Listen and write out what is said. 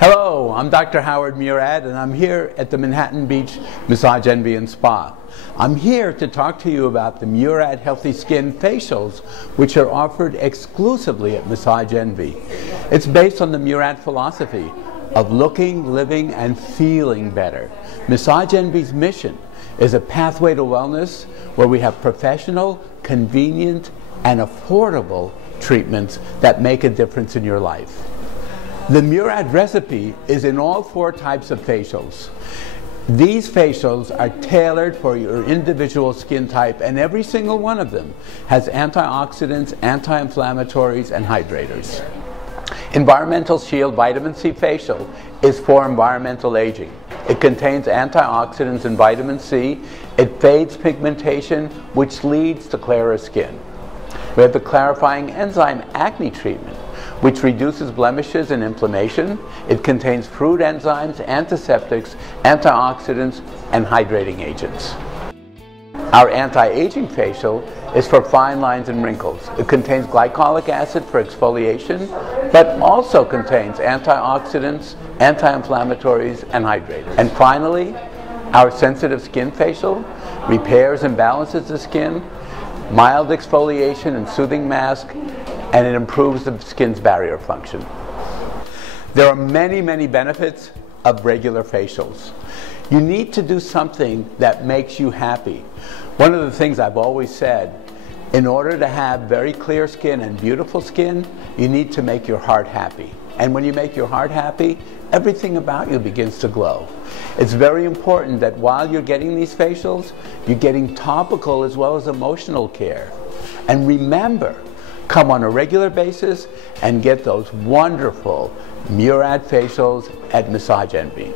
Hello, I'm Dr. Howard Murad, and I'm here at the Manhattan Beach Massage Envy and Spa. I'm here to talk to you about the Murad Healthy Skin Facials, which are offered exclusively at Massage Envy. It's based on the Murad philosophy of looking, living, and feeling better. Massage Envy's mission is a pathway to wellness where we have professional, convenient, and affordable treatments that make a difference in your life. The Murad recipe is in all 4 types of facials. These facials are tailored for your individual skin type, and every single one of them has antioxidants, anti-inflammatories, and hydrators. Environmental Shield Vitamin C Facial is for environmental aging. It contains antioxidants and vitamin C. It fades pigmentation, which leads to clearer skin. We have the Clarifying Enzyme Acne Treatment, which reduces blemishes and inflammation. It contains fruit enzymes, antiseptics, antioxidants, and hydrating agents. Our anti-aging facial is for fine lines and wrinkles. It contains glycolic acid for exfoliation, but also contains antioxidants, anti-inflammatories, and hydrators. And finally, our sensitive skin facial repairs and balances the skin, mild exfoliation and soothing mask, and it improves the skin's barrier function. There are many, many benefits of regular facials. You need to do something that makes you happy. One of the things I've always said, in order to have very clear skin and beautiful skin, you need to make your heart happy. And when you make your heart happy, everything about you begins to glow. It's very important that while you're getting these facials, you're getting topical as well as emotional care. And remember, come on a regular basis and get those wonderful Murad facials at Massage Envy.